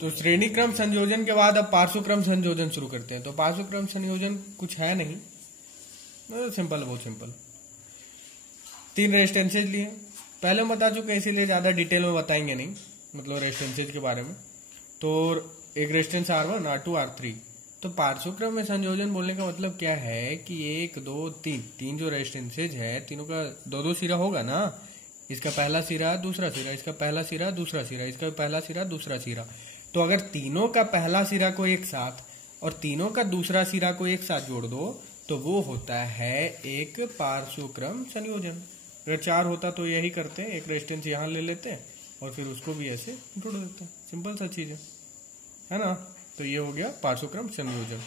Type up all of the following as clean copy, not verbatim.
तो श्रेणी क्रम संयोजन के बाद अब पार्श्व क्रम संयोजन शुरू करते हैं। तो पार्श्व क्रम संयोजन कुछ है नहीं, सिंपल, बहुत सिंपल। 3 रेजिस्टेंसेज लिए, पहले हम बता चुके हैं, इसीलिए ज्यादा डिटेल में बताएंगे नहीं, मतलब रेजिस्टेंसेज के बारे में। तो एक रेजिस्टेंस R1, R2, R3। तो पार्श्व क्रम में संयोजन बोलने का मतलब क्या है कि 1, 2, 3 जो रेजिस्टेंसेज है, तीनों का 2-2 सिरा होगा ना। इसका पहला सिरा, दूसरा सिरा, इसका पहला सिरा, दूसरा सिरा, इसका पहला सिरा, दूसरा सिरा। तो अगर तीनों का पहला सिरा को एक साथ और तीनों का दूसरा सिरा को एक साथ जोड़ दो तो वो होता है एक पार्श्व क्रम संयोजन। अगर 4 होता तो यही करते हैं, एक रेजिस्टेंस यहाँ ले लेते हैं और फिर उसको भी ऐसे जोड़ देते हैं। सिंपल सा चीज है ना। तो ये हो गया पार्श्व क्रम संयोजन।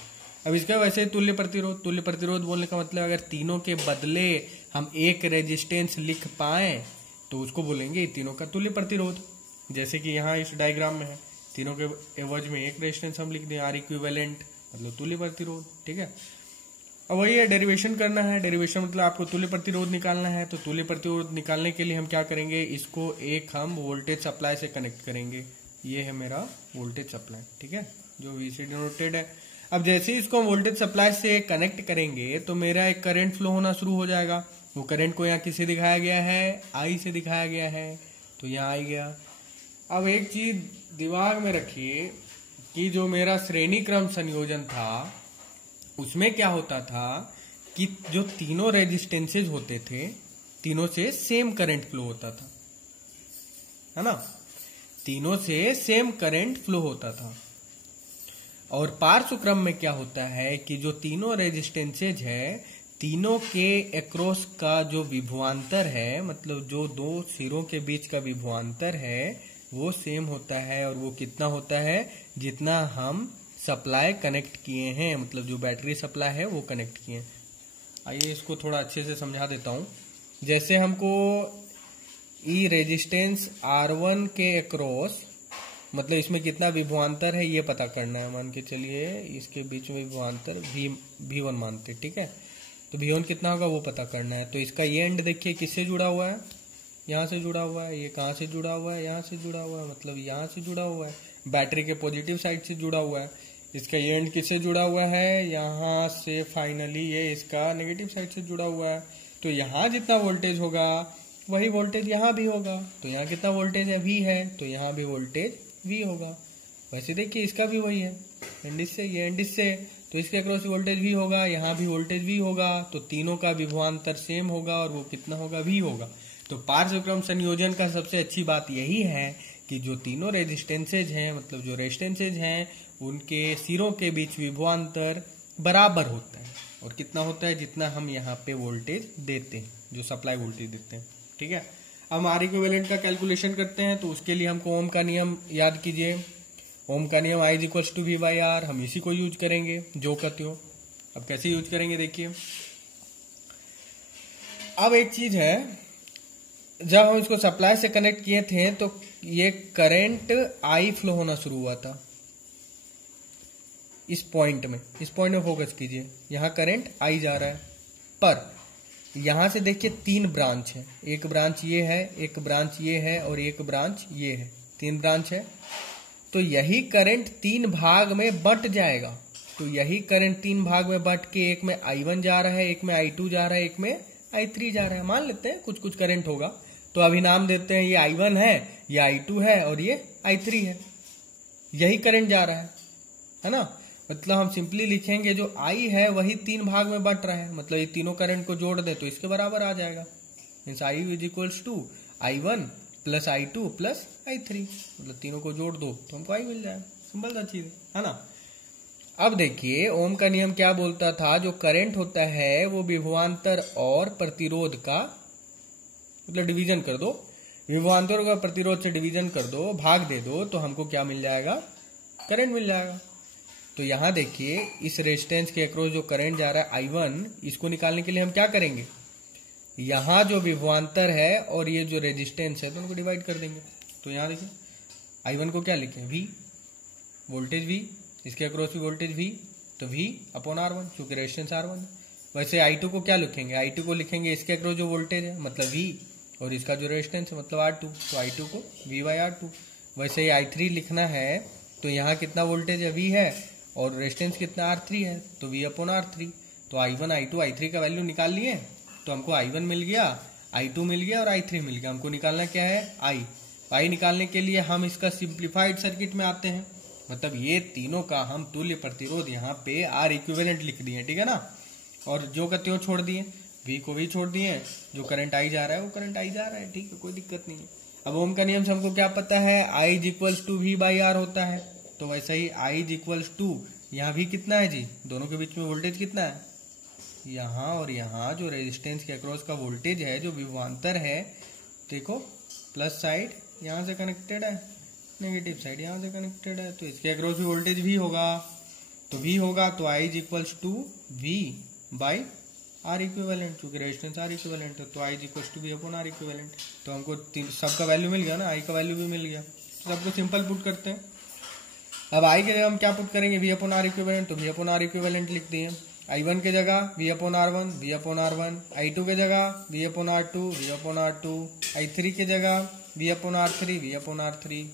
अब इसका वैसे तुल्य प्रतिरोध, तुल्य प्रतिरोध बोलने का मतलब अगर तीनों के बदले हम एक रेजिस्टेंस लिख पाए तो उसको बोलेंगे तीनों का तुल्य प्रतिरोध। जैसे कि यहाँ इस डायग्राम में है, तीनों के एवज में एक रेजिस्टेंस हम लिख दें, आर इक्विवेलेंट, मतलब तुल्य प्रतिरोध। ठीक है, अब वही है, डेरिवेशन करना है। डेरिवेशन मतलब आपको तुल्य प्रतिरोध निकालना है। तो तुल्य प्रतिरोध निकालने के लिए हम क्या करेंगे, इसको एक हम वोल्टेज सप्लाई से कनेक्ट करेंगे। ये है मेरा वोल्टेज सप्लाई, ठीक है, जो वी से डिनोटेड है। अब जैसे ही इसको हम वोल्टेज सप्लाई से कनेक्ट करेंगे तो मेरा एक करंट फ्लो होना शुरू हो जाएगा। वो करंट को यहाँ किससे दिखाया गया है, आई से दिखाया गया है, तो यहाँ आई गया। अब एक चीज दिमाग में रखिए कि जो मेरा श्रेणी क्रम संयोजन था उसमें क्या होता था कि जो तीनों रेजिस्टेंसेज होते थे, तीनों से सेम करंट फ्लो होता था, है ना। तीनों से सेम करंट फ्लो होता था। और पार्श्व क्रम में क्या होता है कि जो तीनों रेजिस्टेंसेज है, तीनों के अक्रॉस का जो विभवांतर है, मतलब जो 2 सिरों के बीच का विभवांतर है, वो सेम होता है। और वो कितना होता है, जितना हम सप्लाई कनेक्ट किए हैं, मतलब जो बैटरी सप्लाई है वो कनेक्ट किए हैं। आइए इसको थोड़ा अच्छे से समझा देता हूं। जैसे हमको ई रेजिस्टेंस R1 के अक्रॉस, मतलब इसमें कितना विभवांतर है ये पता करना है। मान के चलिए इसके बीच में विभवांतर V1 मानते, ठीक है। तो V1 कितना होगा वो पता करना है। तो इसका ये एंड देखिए किससे जुड़ा हुआ है, यहाँ से जुड़ा हुआ है। ये कहाँ से जुड़ा हुआ है, यहाँ से जुड़ा हुआ है, मतलब यहाँ से जुड़ा हुआ है, बैटरी के पॉजिटिव साइड से जुड़ा हुआ है। इसका ये एंड किससे जुड़ा हुआ है, यहाँ से फाइनली ये इसका नेगेटिव साइड से जुड़ा हुआ है। तो यहाँ जितना वोल्टेज होगा वही वोल्टेज यहाँ भी होगा। तो यहाँ कितना वोल्टेज है, V है, तो यहाँ भी वोल्टेज V होगा। वैसे देखिए इसका भी वही है, एंड इससे ये एंड इससे, तो इसके अक्रॉस वोल्टेज V होगा, यहाँ भी वोल्टेज V होगा। तो तीनों का विभवांतर सेम होगा और वो कितना होगा, V होगा। तो पार्श्व क्रम संयोजन का सबसे अच्छी बात यही है कि जो तीनों रेजिस्टेंसेज हैं, मतलब जो रेजिस्टेंसेज हैं, उनके सिरों के बीच विभवांतर बराबर होता है। और कितना होता है, जितना हम यहाँ पे वोल्टेज देते हैं, जो सप्लाई वोल्टेज देते हैं, ठीक है। अब आर इक्विवेलेंट का कैलकुलेशन करते हैं। तो उसके लिए हमको ओम का नियम याद कीजिए। ओम का नियम I = V/R, हम इसी को यूज करेंगे जो कहते हो। अब कैसे यूज करेंगे देखिए। अब एक चीज है, जब हम इसको सप्लाई से कनेक्ट किए थे तो ये करंट I फ्लो होना शुरू हुआ था इस पॉइंट में फोकस कीजिए। यहाँ करंट I जा रहा है, पर यहां से देखिए 3 ब्रांच है। एक ब्रांच ये है, एक ब्रांच ये है और एक ब्रांच ये है। 3 ब्रांच है। तो यही करंट 3 भाग में बट जाएगा। तो यही करंट 3 भाग में बट के, एक में I1 जा रहा है, एक में I2 जा रहा है, एक में I3 जा रहा है। मान लेते हैं कुछ कुछ करंट होगा, तो अभी नाम देते हैं ये I1 है, ये I2 है और ये I3 है। यही करंट जा रहा है ना। मतलब हम सिंपली लिखेंगे जो I है वही 3 भाग में बट रहा है, मतलब ये तीनों करंट को जोड़ दे तो इसके बराबर आ जाएगा। Means I = I1 + I2 + I3, मतलब तीनों को जोड़ दो तो हमको I मिल जाएगा। सिंपल सा चीज है ना। अब देखिए ओम का नियम क्या बोलता था, जो करंट होता है वो विभवांतर और प्रतिरोध का, मतलब डिवीजन कर दो, विभवांतर का प्रतिरोध से डिवीजन कर दो, भाग दे दो, तो हमको क्या मिल जाएगा, करंट मिल जाएगा। तो यहां देखिए इस रेजिस्टेंस के अक्रॉस जो करंट जा रहा है I1, इसको निकालने के लिए हम क्या करेंगे, यहां जो विभवांतर है और ये जो रेजिस्टेंस है तो उनको डिवाइड कर देंगे। तो यहां देखिए I1 को क्या लिखें, V, वोल्टेज V, इसके अक्रॉस भी वोल्टेज V, तो V/R1, चूंकि रेजिस्टेंस R1 है। वैसे I2 को क्या लिखेंगे, I2 को लिखेंगे इसके अक्रॉस जो वोल्टेज है मतलब V, और इसका जो रेजिस्टेंस है मतलब R2, तो I2 को V/R2। वैसे ही I3 लिखना है तो यहाँ कितना वोल्टेज है, V है, और रेजिस्टेंस कितना R3 है, तो V/R3। तो I1 I2 I3 का वैल्यू निकाल लिए, तो हमको I1 मिल गया, I2 मिल गया और I3 मिल गया। हमको निकालना क्या है, I निकालने के लिए हम इसका सिंप्लीफाइड सर्किट में आते हैं, मतलब ये तीनों का हम तुल्य प्रतिरोध यहाँ पे R इक्विवेलेंट लिख दिए, ठीक है ना, और जो का त्यों छोड़ दिए, V को भी छोड़ दिए, जो करंट आई जा रहा है वो करंट आई जा रहा है, ठीक है, कोई दिक्कत नहीं है। अब ओम का नियम से हमको क्या पता है, I = V/R होता है, तो वैसे ही I यहाँ भी कितना है जी, दोनों के बीच में वोल्टेज कितना है, यहाँ और यहाँ जो रेजिस्टेंस के अक्रॉस का वोल्टेज है, जो विभवांतर है, देखो प्लस साइड यहाँ से कनेक्टेड है, नेगेटिव साइड यहाँ से कनेक्टेड है, तो इसके अक्रॉस भी वोल्टेज भी होगा, तो V होगा, तो I = V/R इक्विवेलेंट, क्योंकि रेजिस्टेंस R इक्विवेलेंट है, तो I = V/R इक्विवेलेंट। तो हमको सबका वैल्यू मिल गया ना, I का वैल्यू भी मिल गया, तो सबको सिंपल पुट करते हैं। अब I के जगह हम क्या पुट करेंगे, V/R इक्विवेलेंट, तो V/R इक्विवेलेंट लिख दिए। I1 के जगह V/R1 V/R1, I2 के जगह V/R2 V/R2, I3 के जगह V/R3 V/R3।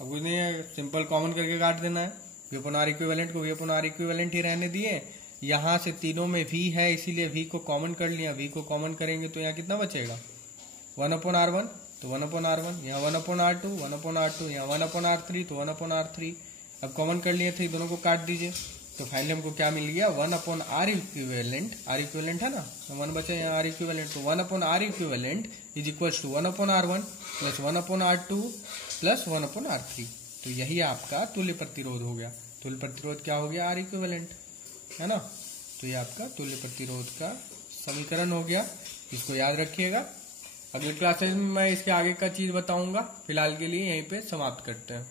अब कुछ नहीं है, सिंपल कॉमन करके काट देना है, V/R इक्विवेलेंट को V/R इक्विवेलेंट ही रहने दिए। यहाँ से तीनों में V है, इसीलिए V को कॉमन कर लिया, V को कॉमन करेंगे तो यहाँ कितना बचेगा, 1/R1, तो 1/R1, यहाँ 1/R2 1/R2, यहाँ 1/R3, तो 1/R3। अब कॉमन कर लिए थे, दोनों को काट दीजिए, तो फाइनली हमको क्या मिल गया, 1/R इक्विवेलेंट, R इक्विवेलेंट है ना, तो 1 बचे यहाँ R इक्विवेलेंट, तो 1/R equivalent = 1/R1 + 1/R2 + 1/R3। तो यही आपका तुल्य प्रतिरोध हो गया। तुल्य प्रतिरोध क्या हो गया, R इक्विवेलेंट, है ना। तो ये आपका तुल्य प्रतिरोध का समीकरण हो गया, इसको याद रखिएगा। अगले क्लासेस में मैं इसके आगे का चीज बताऊंगा, फिलहाल के लिए यहीं पे समाप्त करते हैं।